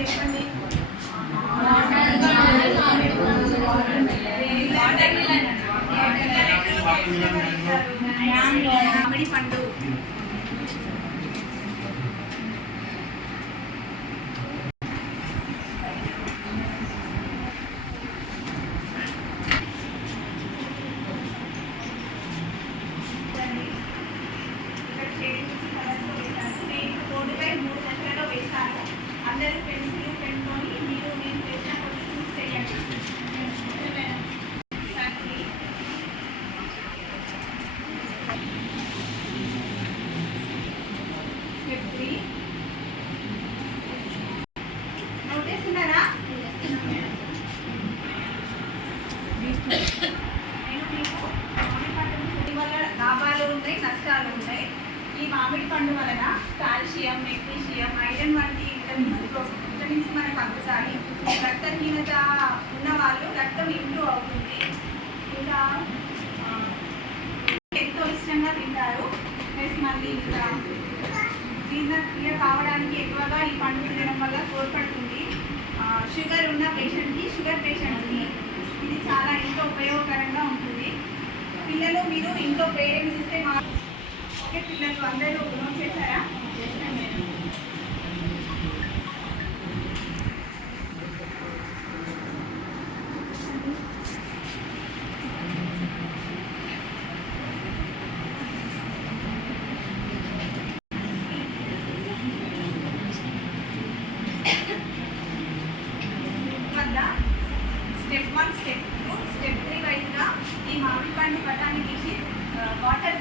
చెప్పండి. పండు. మామిడి పండు వలన కాల్షియం మెగ్నీషియం ఐరన్ వంటి విటమిన్స్ విటమిన్స్ మనకు అందుతాయి. రక్తహీనత ఉన్న వాళ్ళు రక్తం ఇంప్రూవ్ అవుతుంది. ఇంకా ఎంతో ఇష్టంగా తింటారు. ప్లస్ మళ్ళీ ఇంకా జీర్ణక్రియ కావడానికి ఎక్కువగా ఈ పండు తినడం వల్ల తోడ్పడుతుంది. షుగర్ ఉన్న పేషెంట్కి షుగర్ పేషెంట్స్కి ఇది చాలా ఎంతో ఉపయోగకరంగా ఉంటుంది. పిల్లలు మీరు ఇంట్లో పేరెంట్స్ ఇస్తే మా ఓకే పిల్లలు అందరూ నోట్ చేశారా? Step one step two step three వైపుగా ఈ మామిడి పండు పటాన్ని తీసి వాటర్